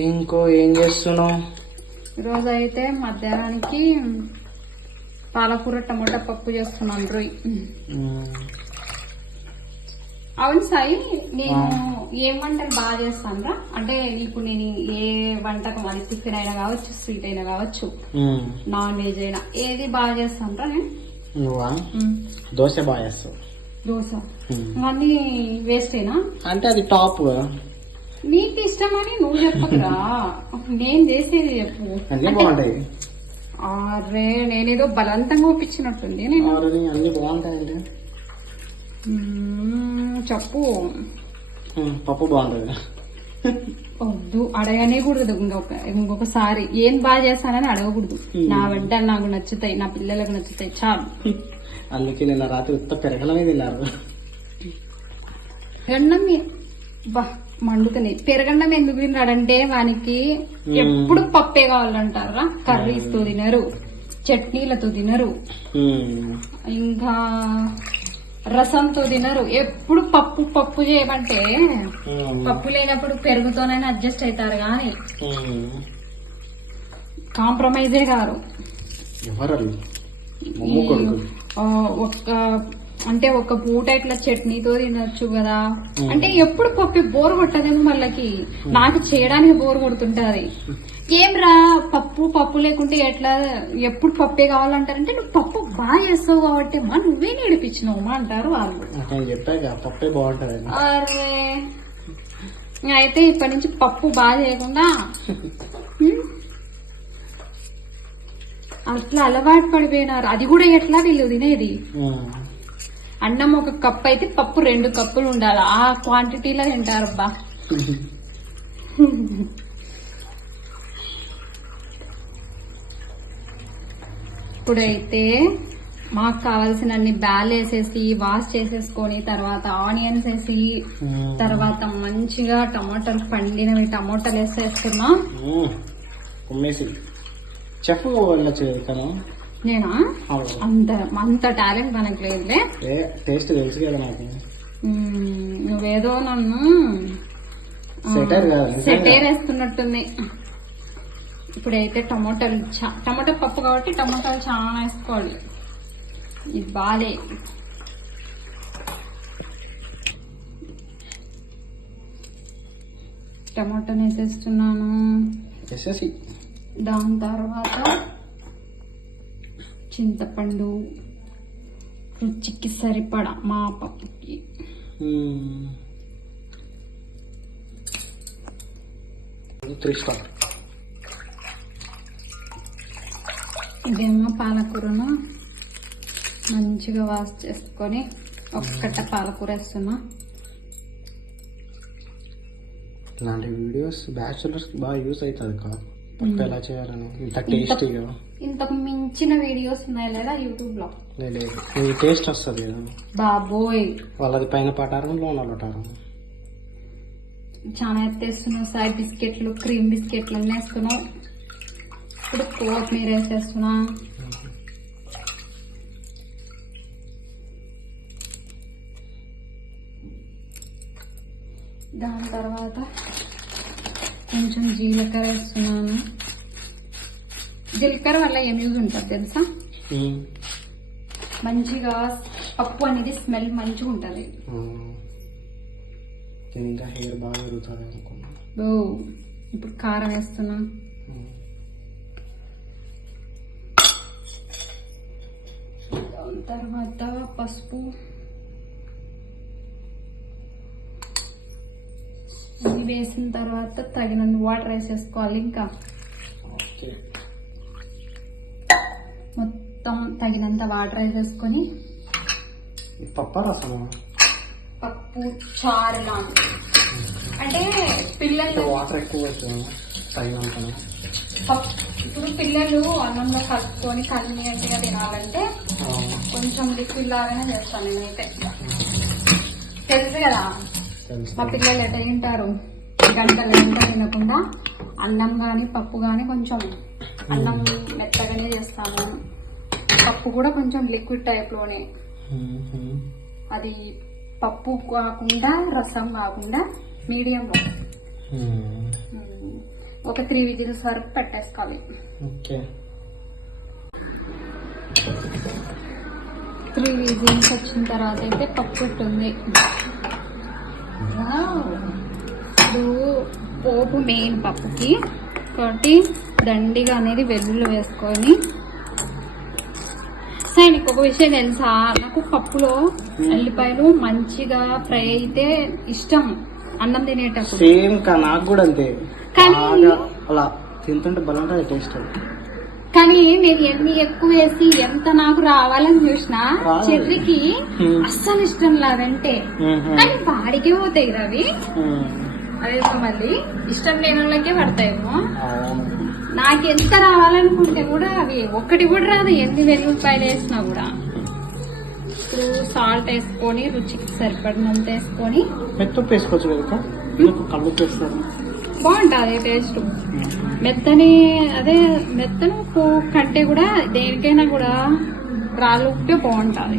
ఇంకో ఏం చేస్తున్నావు? ఈరోజు అయితే మధ్యాహ్నానికి పాలకూర టమోటా పప్పు చేస్తున్నాను రోయ్. అవును సాయి, నేను ఏం వంటలు బాగా చేస్తాను రా. అంటే నీకు నేను ఏ వంటకం అది టిఫిన్ అయినా కావచ్చు, స్వీట్ అయినా కావచ్చు, నాన్ వెజ్ అయినా ఏది బాగా చేస్తాను రా నేను. నువ్వా? దోశ బాగా చేస్తావు. దోశ అన్ని వేస్ట్ అయినా అంటే అది టాప్. నీకు ఇష్టమని నువ్వు చెప్పకురా, నేను చేసేది చెప్పు. అన్ని బాగుంటాయి. అరే నేనేదో బలవంతంగా ఒప్పించినట్టుంది. నేను అన్ని బాగుంటాయండి. చెప్పు. పప్పు బాగుంటుంది. వద్దు, అడగనే కూడదు. ఇంకొకసారి ఏం బాగా చేస్తానని అడగకూడదు. నా వంటలు నాకు నచ్చుతాయి, నా పిల్లలకు నచ్చుతాయి, చాలు. అందుకే నిన్న రాత్రి ఉత్త పెరగలమే తిన్నారు. గండం మండుతున్నాయి. పెరగండం ఎందుకు తిన్నాడంటే వానికి ఎప్పుడు పప్పే కావాలంటారా. కర్రీస్ తో తినరు, చట్నీలతో తినరు, ఇంకా రసంతో తినరు. ఎప్పుడు పప్పు పప్పు చేయమంటే పప్పు లేనప్పుడు పెరుగుతోనైనా అడ్జస్ట్ అవుతారు కానీ కాంప్రమైజే కారు. ఒక పూట ఇట్లా చట్నీతో తినొచ్చు కదా. అంటే ఎప్పుడు పప్పు బోర్ కొట్టదేమో వాళ్ళకి. నాకు చేయడానికి బోర్ కొడుతుంటది. ఏం రా పప్పు లేకుంటే ఎట్లా, ఎప్పుడు పప్పే కావాలంటారంటే నువ్వు పప్పు బాగా చేస్తావు కాబట్టి మా నువ్వే నేర్పించినావు మా అంటారు వాళ్ళు. పప్పే బాగుంటది. అరే అయితే ఇప్పటి నుంచి పప్పు బాగా చేయకుండా అట్లా అలవాటు పడిపోయినారు. అది కూడా ఎట్లా వీళ్ళు తినేది. అన్నం 1 కప్పు అయితే పప్పు 2 కప్పులు ఉండాలి. ఆ క్వాంటిటీలో తింటారబ్బా. ఇప్పుడైతే మాకు కావాల్సిన అన్ని బ్యాల్ వేసేసి వాష్ చేసేసుకొని తర్వాత ఆనియన్స్ వేసి తర్వాత మంచిగా టమాటాలు పండినవి టమాటాలు వేసేస్తున్నా. చెప్పు నేనా? అంత టాలెంట్ మనకు లేదులే. టేస్ట్ తెలుసు కదా నాకు. నువ్వేదో నన్ను సెటైర్ వేస్తున్నట్టుంది. ఇప్పుడైతే టమాటా పప్పు కాబట్టి టమాటాలు చాలా వేసుకోవాలి. ఇది బాలే. టమాటాని వేసేస్తున్నాను. దాని తర్వాత చింతపండు రుచికి సరిపడా మా పప్పుకి. ఇదేమో పాలకూరను మంచిగా వాష్ చేసుకొని ఒక్కట పాలకూర వేస్తున్నా. ఇలాంటి వీడియోస్ బ్యాచులర్స్ బాగా యూస్ అవుతుంది కదా, పప్పు ఎలా చేయాలని. ఇంత టేస్టీగా ఇంతకు మించిన వీడియోస్ ఉన్నాయి లేదా యూట్యూబ్ లో? లేదు, టేస్ట్ వస్తుంది కదా బాబోయ్. వాళ్ళది పైన పటారం లోన పటారం. చాలా ఎత్తేస్తున్నావు సాయి. బిస్కెట్లు, క్రీమ్ బిస్కెట్లు అన్నీ వేస్తున్నావు. ఇప్పుడు కొత్తిమీర వేసేస్తున్నా. దాని తర్వాత కొంచెం జీలకర్ర వేస్తున్నాను. జీలకర్ర వల్ల ఏం యూజ్ ఉంటుంది తెలుసా? మంచిగా పప్పు అనేది స్మెల్ మంచిగా ఉంటుంది. ఇంకా హెయిర్ బాగా పెరుగుతుంది అనుకున్నా. ఇప్పుడు కారం వేస్తున్నా. దాని తర్వాత పసుపు. ఇది వేసిన తర్వాత తగినంత వాటర్ వేసేసుకోవాలి. ఇంకా మొత్తం తగినంత వాటర్ వేసేసుకొని పప్పు చారు లాంటి. అంటే పిల్లలు వాటర్ ఎక్కువ ఇప్పుడు పిల్లలు అన్నంలో కలుపుకొని కన్వీనియంట్గా తినాలంటే కొంచెం లిక్విడ్ లాగానే చేస్తాను నేనైతే. తెలుసు కదా మా పిల్లలు ఎట్లా తింటారు, గంటలు తినకుండా అన్నం కానీ పప్పు కానీ కొంచెం అన్నం మెత్తగానే చేస్తాము. పప్పు కూడా కొంచెం లిక్విడ్ టైప్లోనే. అది పప్పు కాకుండా రసం కాకుండా మీడియంలో. ఒక 3 విజిల్స్ వరకు పెట్టేసుకోవాలి. ఓకే 3 విజిల్స్ వచ్చిన తర్వాత అయితే పప్పు ఉంటుంది. ఇప్పుడు పోపు మెయిన్ పప్పుకి కాబట్టి దండిగా అనేది వెల్లుల్లి వేసుకొని. సరే నీకు ఒక విషయం తెలుసా, నాకు పప్పులో ఎల్లిపాయలు మంచిగా ఫ్రై అయితే ఇష్టం అన్నం తినేటప్పుడు. సేమ్ నాకు కూడా అంతే, కానీ అలా తింటుంటే బలంగా టేస్ట్. కానీ నేను ఎన్ని ఎక్కువ వేసి ఎంత నాకు రావాలని చూసినా చెర్రికి అస్సలు ఇష్టం లేదంటే. కానీ వాడికే పోతాయి రవి, అదే మళ్ళీ ఇష్టం లేని వాళ్ళకే పడతాయేమో. నాకు ఎంత రావాలనుకుంటే కూడా అవి ఒక్కటి కూడా రాదు, ఎన్ని వెల్లుల్లిపాయలు వేసినా కూడా. ఇప్పుడు సాల్ట్ వేసుకొని రుచికి సరిపడినంత వేసుకొని మెత్తు వేసుకోవచ్చు, కళ్ళు వేస్తారు బాగుంటుంది టేస్ట్. మెత్తని అదే మెత్తని ఉప్పు కంటే కూడా దేనికైనా కూడా రాళ్ళ ఉప్పే బాగుంటుంది.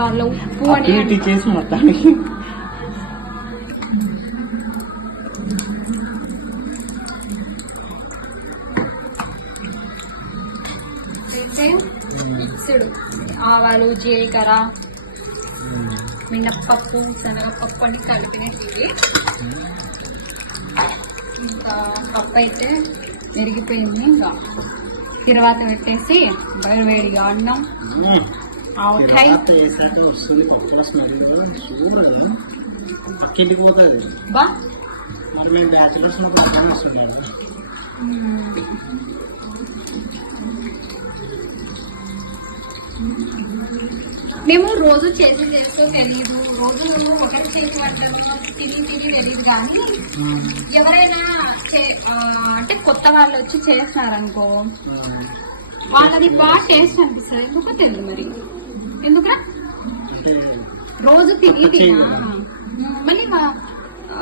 రాళ్ళ ఉప్పు అని చేసి మొత్తానికి మిక్స్డ్ ఆవాలు, జీలకర్ర, మినప్పప్పు, శనగపప్పు అని కలిపినవి. ఇంకా పప్పు అయితే మెరిగిపోయింది. ఇంకా తర్వాత పెట్టేసి వేడిగా అన్నం, ఆవకాయ బా. మేము రోజు చేసి తెలియదు, రోజు ఒకటి చేసి తిని తెలియదు. కానీ ఎవరైనా అంటే కొత్త వాళ్ళు వచ్చి చేస్తున్నారనుకో, వాళ్ళది బాగా టేస్ట్ అనిపిస్తుంది. ఎందుకో తెలియదు మరి, ఎందుకురా రోజు తినా మళ్ళీ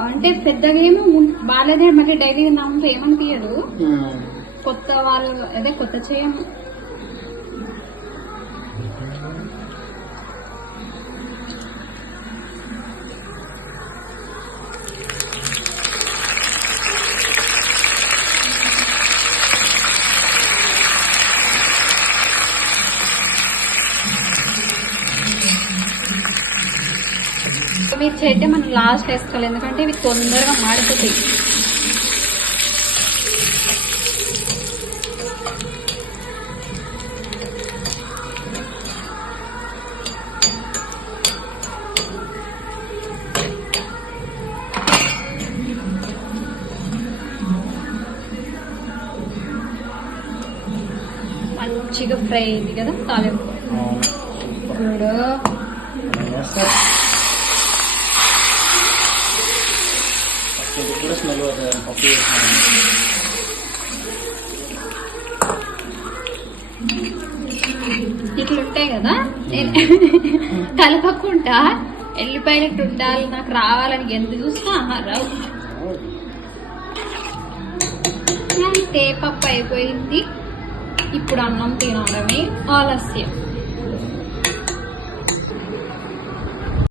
అంటే పెద్దగా ఏమో వాళ్ళదే మళ్ళీ డైలీ నామంతో ఏమనిపించదు. కొత్త వాళ్ళు అదే కొత్త చేయము. మిర్చి అయితే మనం లాస్ట్ వేసుకోవాలి, ఎందుకంటే ఇవి తొందరగా మాడిపోతాయి. మంచిగా ఫ్రై అయింది కదా తాలింపు. ఇప్పుడు ఇట్లా ఉంటాయి కదా, నేను కలపకుండా ఎల్లిపాయలు ఇట్లా ఉండాలి నాకు రావాలని ఎంత చూసినా రావు. అంతే పప్పు అయిపోయింది. ఇప్పుడు అన్నం తినడమే ఆలస్యం.